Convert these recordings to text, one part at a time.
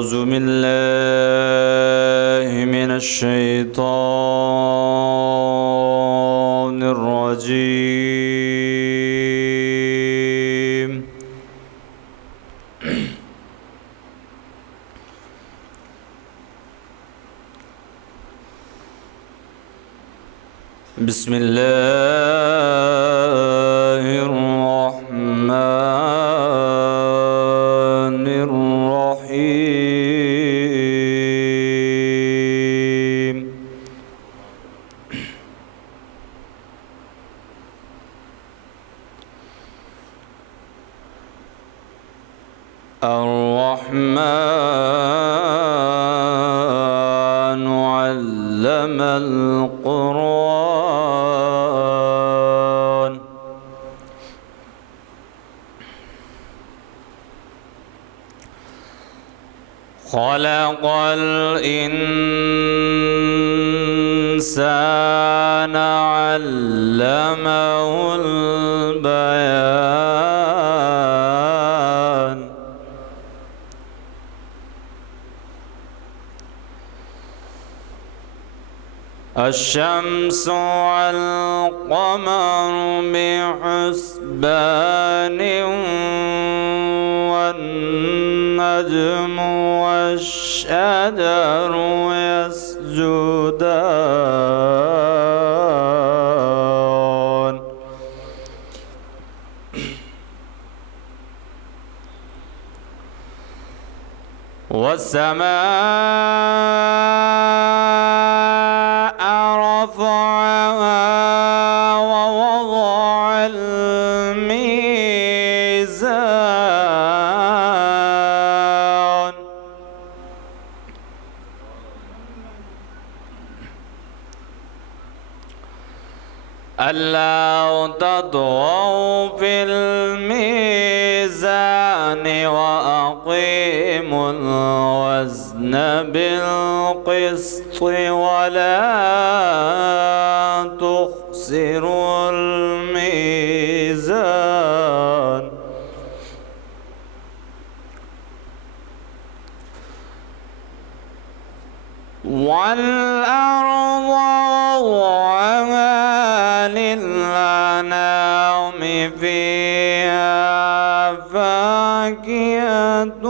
أعوذ بالله من الشيطان الرجيم. بسم الله الرحمن الرحيم. الرحمن علم القرآن خلق الإنسان علمه البيان. الشمس والقمر بحسبان والنجم والشجر يسجدان. والسماء رفعها ووضع الميزان ألا تطغوا في الميزان وأقيموا الوزن بالقسط ولا تخسروا الميزان. والأرض وضعها للأنام فيها فاكهة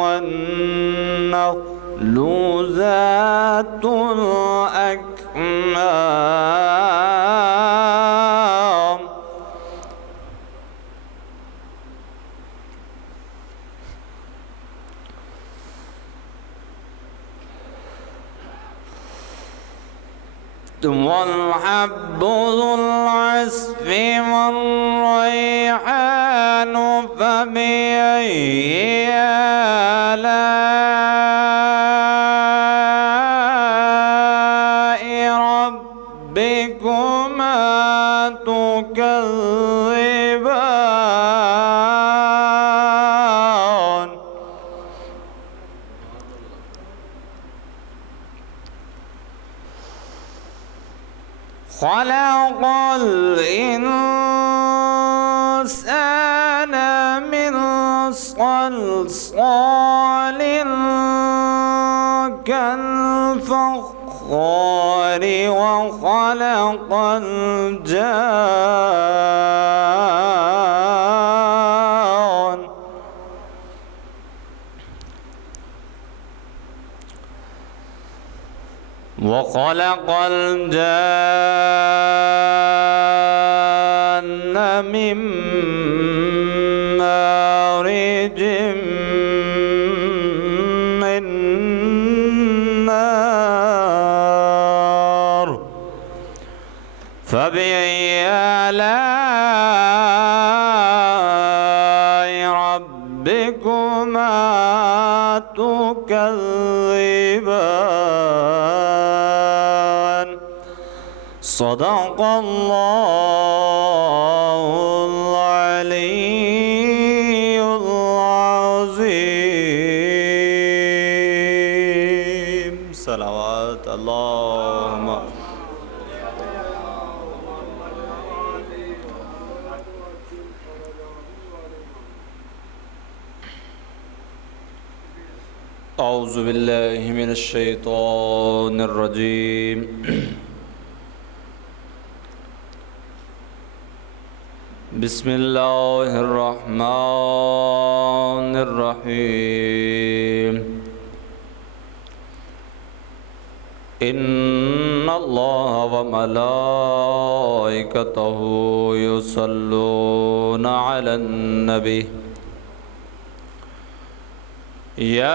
والنخل ذات الأكمام والحب ذو العصف والريحان فبأي آلاء ربكما تكذبان. خلق الإنسان من صلصال كالفخار وخلق الجان من مارج من نار فبأي آلاء ربكما تكذبان. صدق الله العلي العظيم. صلوات اللهم اعوذ باللہ من الشیطان الرجیم بسم اللہ الرحمن الرحیم ان اللہ وملائکتہ یصلون علی النبی یا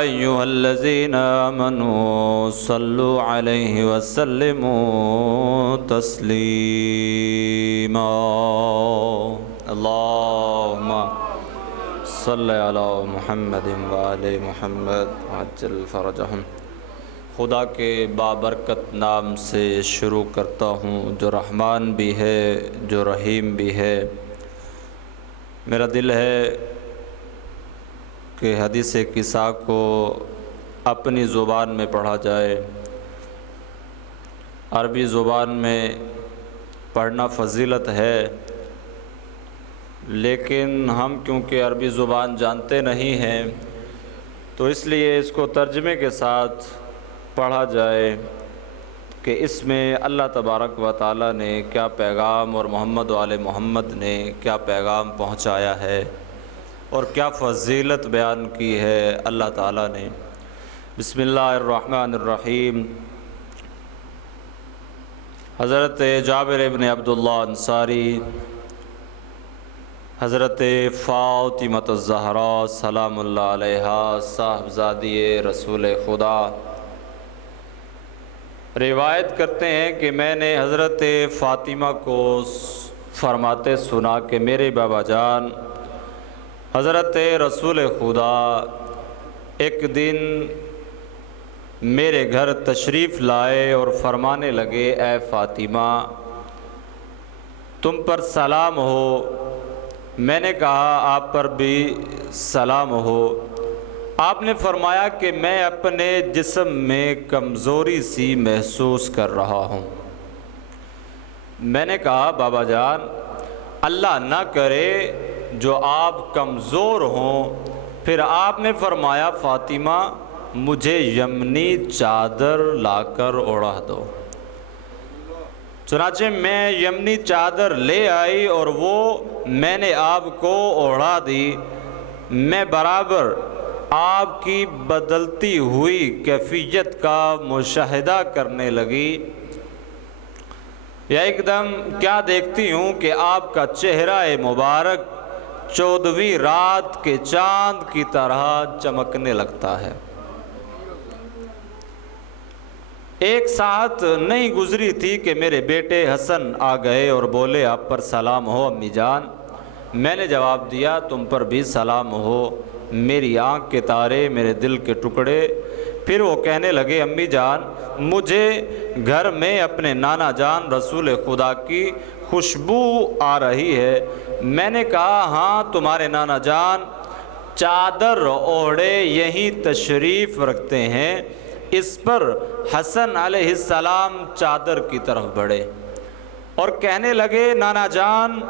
ایھا الذین آمنوا صلوا علیہ وسلموا تسلیما اللہم صل علی محمد وآل محمد وعجل فرجہم۔ خدا کے بابرکت نام سے شروع کرتا ہوں جو رحمان بھی ہے جو رحیم بھی ہے۔ میرا دل ہے کہ حدیث قصہ کو اپنی زبان میں پڑھا جائے۔ عربی زبان میں پڑھنا فضیلت ہے، لیکن ہم کیونکہ عربی زبان جانتے نہیں ہیں تو اس لیے اس کو ترجمے کے ساتھ پڑھا جائے کہ اس میں اللہ تبارک و تعالیٰ نے کیا پیغام اور محمد و آل محمد نے کیا پیغام پہنچایا ہے اور کیا فضیلت بیان کی ہے اللہ تعالیٰ نے۔ بسم اللہ الرحمن الرحیم۔ حضرت جابر ابن عبداللہ انصاری، حضرت فاطمۃ الزہراء سلام اللہ علیہا صاحبزادی رسول خدا روایت کرتے ہیں کہ میں نے حضرت فاطمہ کو فرماتے سنا کہ میرے بابا جان حضرت رسول خدا ایک دن میرے گھر تشریف لائے اور فرمانے لگے اے فاطمہ تم پر سلام ہو۔ میں نے کہا آپ پر بھی سلام ہو۔ آپ نے فرمایا کہ میں اپنے جسم میں کمزوری سی محسوس کر رہا ہوں۔ میں نے کہا بابا جان اللہ نہ کرے جو آپ کمزور ہوں۔ پھر آپ نے فرمایا فاطمہ مجھے یمنی چادر لا کر اوڑھا دو۔ چنانچہ میں یمنی چادر لے آئی اور وہ میں نے آپ کو اوڑھا دی۔ میں برابر آپ کی بدلتی ہوئی کیفیت کا مشاہدہ کرنے لگی۔ یا ایک دم کیا دیکھتی ہوں کہ آپ کا چہرہ مبارک 14ویں رات کے چاند کی طرح چمکنے لگتا ہے۔ ایک ساعت نہیں گزری تھی کہ میرے بیٹے حسن آ گئے اور بولے آپ پر سلام ہو امی جان۔ میں نے جواب دیا تم پر بھی سلام ہو۔ میری آنکھ کے تارے میرے دل کے ٹکڑے۔ پھر وہ کہنے لگے امی جان مجھے گھر میں اپنے نانا جان رسول خدا کی خوشبو آ رہی ہے۔ میں نے کہا ہاں تمہارے نانا جان چادر اوڑھے یہیں تشریف رکھتے ہیں۔ اس پر حسن علیہ السلام چادر کی طرف بڑھے اور کہنے لگے نانا جان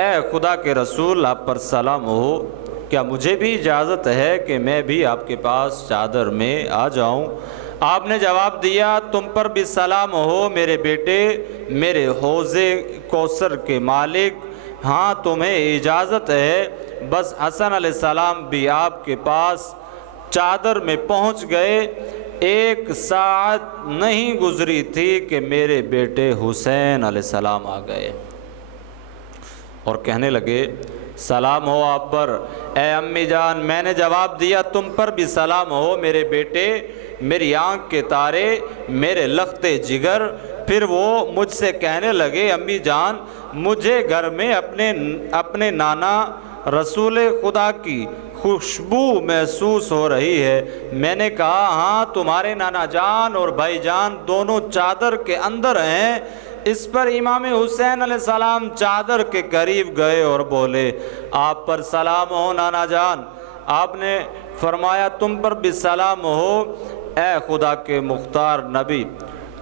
اے خدا کے رسول آپ پر سلام ہو، کیا مجھے بھی اجازت ہے کہ میں بھی آپ کے پاس چادر میں آ جاؤں؟ آپ نے جواب دیا تم پر بھی سلام ہو میرے بیٹے، میرے حوض کوثر کے مالک، ہاں تمہیں اجازت ہے۔ بس حسن علیہ السلام بھی آپ کے پاس چادر میں پہنچ گئے۔ ایک ساعت نہیں گزری تھی کہ میرے بیٹے حسین علیہ السلام آ گئے اور کہنے لگے سلام ہو آپ پر اے امی جان۔ میں نے جواب دیا تم پر بھی سلام ہو میرے بیٹے، میری آنکھ کے تارے، میرے لخت جگر۔ پھر وہ مجھ سے کہنے لگے امی جان مجھے گھر میں اپنے نانا رسول خدا کی خوشبو محسوس ہو رہی ہے۔ میں نے کہا ہاں تمہارے نانا جان اور بھائی جان دونوں چادر کے اندر ہیں۔ اس پر امام حسین علیہ السلام چادر کے قریب گئے اور بولے آپ پر سلام ہو نانا جان۔ آپ نے فرمایا تم پر بھی سلام ہو اے خدا کے مختار نبی،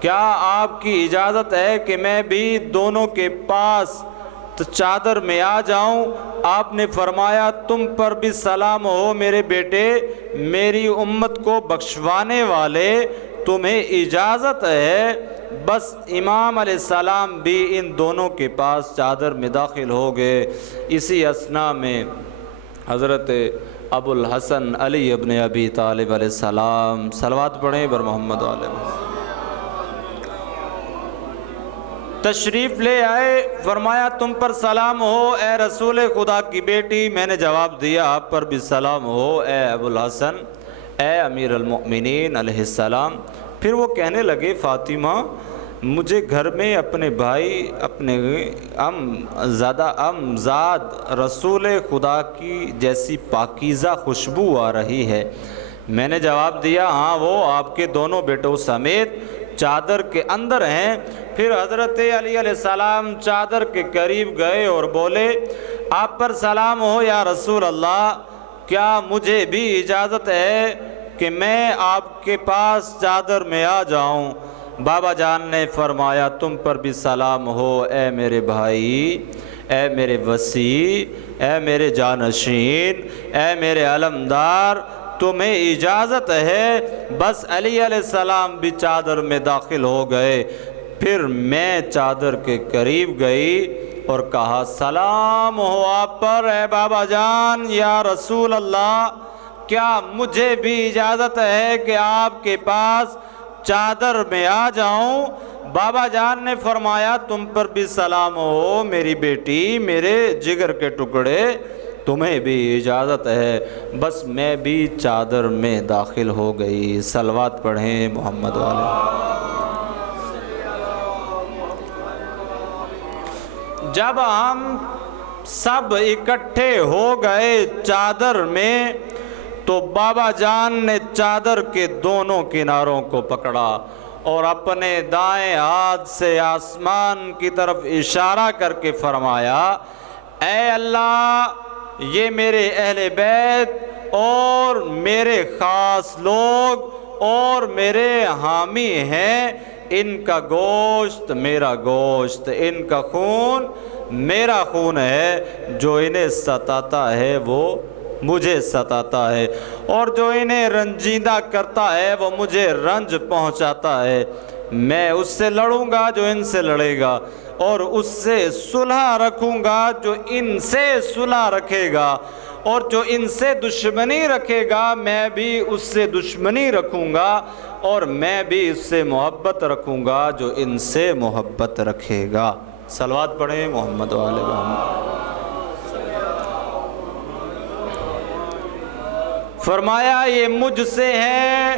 کیا آپ کی اجازت ہے کہ میں بھی دونوں کے پاس تو چادر میں آ جاؤں؟ آپ نے فرمایا تم پر بھی سلام ہو میرے بیٹے، میری امت کو بخشوانے والے، تمہیں اجازت ہے۔ بس امام علیہ السلام بھی ان دونوں کے پاس چادر میں داخل ہو گئے۔ اسی اثناء میں حضرت ابو الحسن علی ابن ابی طالب علیہ السلام، صلوات پڑھیں بر محمد علیہ، تشریف لے آئے۔ فرمایا تم پر سلام ہو اے رسول خدا کی بیٹی۔ میں نے جواب دیا آپ پر بھی سلام ہو اے ابو الحسن، اے امیر المؤمنین علیہ السلام۔ پھر وہ کہنے لگے فاطمہ، مجھے گھر میں اپنے بھائی، اپنے زاد رسول خدا کی جیسی پاکیزہ خوشبو آ رہی ہے۔ میں نے جواب دیا ہاں، وہ آپ کے دونوں بیٹوں سمیت چادر کے اندر ہیں۔ پھر حضرت علی علیہ السلام چادر کے قریب گئے اور بولے آپ پر سلام ہو یا رسول اللہ، کیا مجھے بھی اجازت ہے کہ میں آپ کے پاس چادر میں آ جاؤں؟ بابا جان نے فرمایا تم پر بھی سلام ہو اے میرے بھائی، اے میرے وصی، اے میرے جانشین، اے میرے علمدار، تمہیں اجازت ہے۔ بس علی علیہ السلام بھی چادر میں داخل ہو گئے۔ پھر میں چادر کے قریب گئی اور کہا سلام ہو آپ پر اے بابا جان یا رسول اللہ، کیا مجھے بھی اجازت ہے کہ آپ کے پاس چادر میں آ جاؤں؟ بابا جان نے فرمایا تم پر بھی سلام ہو میری بیٹی، میرے جگر کے ٹکڑے، تمہیں بھی اجازت ہے۔ بس میں بھی چادر میں داخل ہو گئی۔ صلوات پڑھیں محمد والے۔ جب ہم سب اکٹھے ہو گئے چادر میں تو بابا جان نے چادر کے دونوں کناروں کو پکڑا اور اپنے دائیں ہاتھ سے آسمان کی طرف اشارہ کر کے فرمایا اے اللہ، یہ میرے اہل بیت اور میرے خاص لوگ اور میرے حامی ہیں، ان کا گوشت میرا گوشت، ان کا خون میرا خون ہے، جو انہیں ستاتا ہے وہ مجھے ستاتا ہے، اور جو انہیں رنجیدہ کرتا ہے وہ مجھے رنج پہنچاتا ہے۔ میں اس سے لڑوں گا جو ان سے لڑے گا، اور اس سے صلح رکھوں گا جو ان سے صلح رکھے گا، اور جو ان سے دشمنی رکھے گا میں بھی اس سے دشمنی رکھوں گا، اور میں بھی اس سے محبت رکھوں گا جو ان سے محبت رکھے گا۔ صلوات پڑھیں محمد و آل محمد۔ فرمایا یہ مجھ سے ہے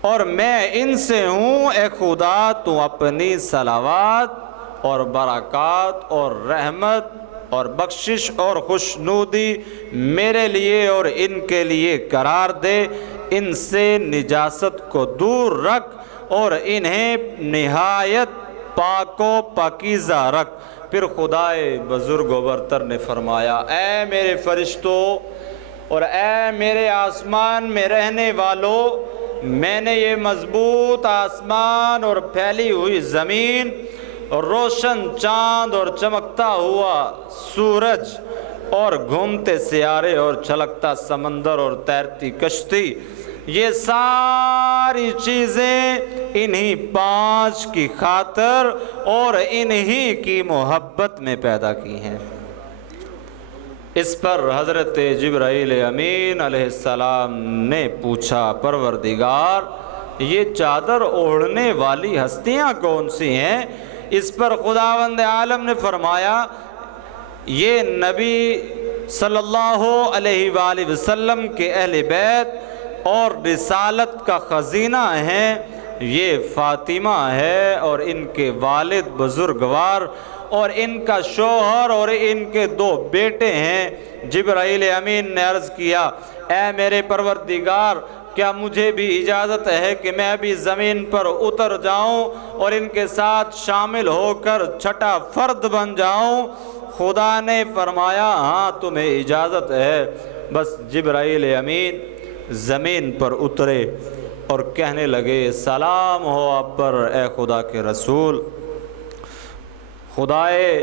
اور میں ان سے ہوں، اے خدا تو اپنی صلوات اور برکات اور رحمت اور بخشش اور خوشنودی میرے لیے اور ان کے لیے قرار دے، ان سے نجاست کو دور رکھ اور انہیں نہایت پاک و پاکیزہ رکھ۔ پھر خدائے بزرگ و برتر نے فرمایا اے میرے فرشتوں اور اے میرے آسمان میں رہنے والوں، میں نے یہ مضبوط آسمان اور پھیلی ہوئی زمین اور روشن چاند اور چمکتا ہوا سورج اور گھومتے سیارے اور چھلکتا سمندر اور تیرتی کشتی، یہ ساری چیزیں انہی پانچ کی خاطر اور انہی کی محبت میں پیدا کی ہیں۔ اس پر حضرت جبرائیل امین علیہ السلام نے پوچھا پروردگار یہ چادر اوڑھنے والی ہستیاں کون سی ہیں؟ اس پر خداوند عالم نے فرمایا یہ نبی صلی اللہ علیہ وآلہ وسلم کے اہل بیت اور رسالت کا خزینہ ہیں، یہ فاطمہ ہے اور ان کے والد بزرگوار اور ان کا شوہر اور ان کے دو بیٹے ہیں۔ جبرائیل امین نے عرض کیا اے میرے پروردگار، کیا مجھے بھی اجازت ہے کہ میں بھی زمین پر اتر جاؤں اور ان کے ساتھ شامل ہو کر چھٹا فرد بن جاؤں؟ خدا نے فرمایا ہاں تمہیں اجازت ہے۔ بس جبرائیل امین زمین پر اترے اور کہنے لگے سلام ہو آپ پر اے خدا کے رسول، خدائے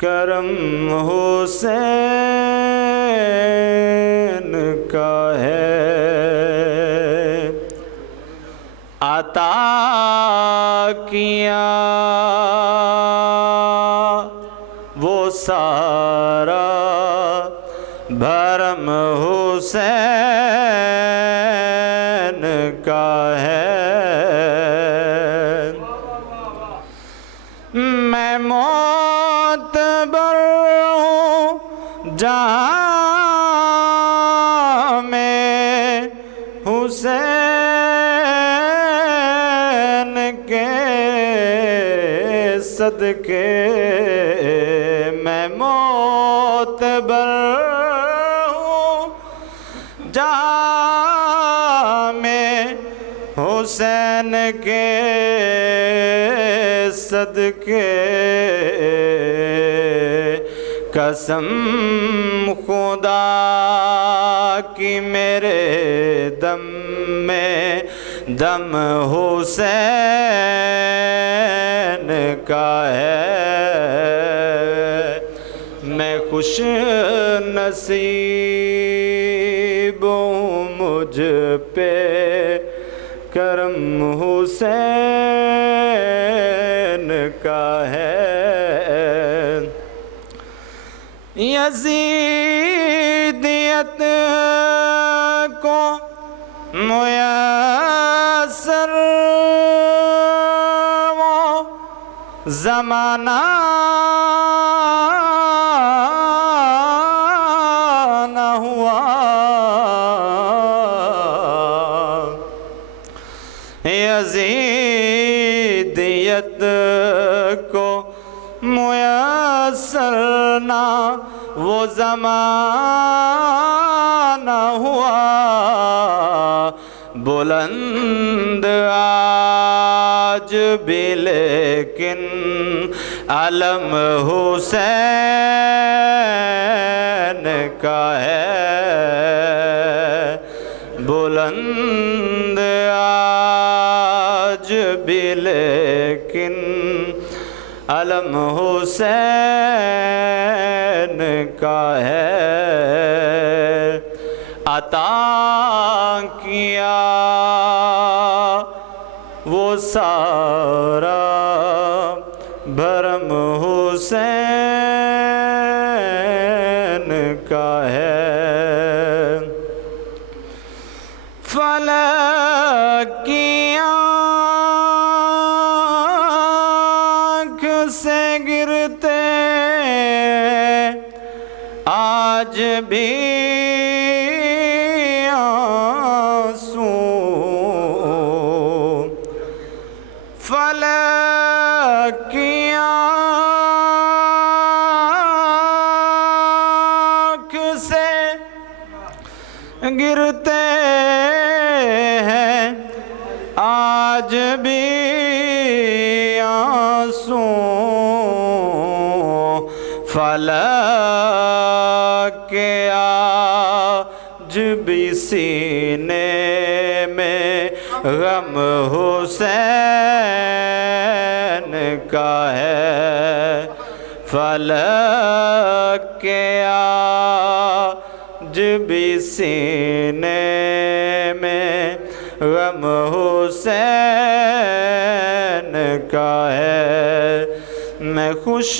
کرم حسین کا ہے، عطا کیا وہ سارا بھرم حسین کا ہے۔ میں معتبر ہوں جہاں میں حسین کے صدقے، میں معتبر ہوں جہاں میں حسین کے صدقے، قسم خدا کی میرے دم میں دم حسین کا ہے۔ میں خوش نصیب ہوں مجھ پہ کرم حسین کا ہے۔ یزیدیت کو میسر وہ زمانہ نہ ہوا، یزیدیت کو میسر نہ وہ زمانہ ہوا، بلند آج بھی لیکن علم حسین کا ہے، بلند آج بھی لیکن علم حسین کا ہے۔ عطا کیا وہ سارا بھرم حسین کا ہے۔ فلک کی آنکھ سے گرتے آج بھی آنسو، فلک کی آنکھ سے گرتے ہیں آج بھی آنسو، فلک کے آج بھی سینے میں غم حسین کا ہے، فلک کے آج بھی سینے میں غم حسین کا ہے۔ میں خوش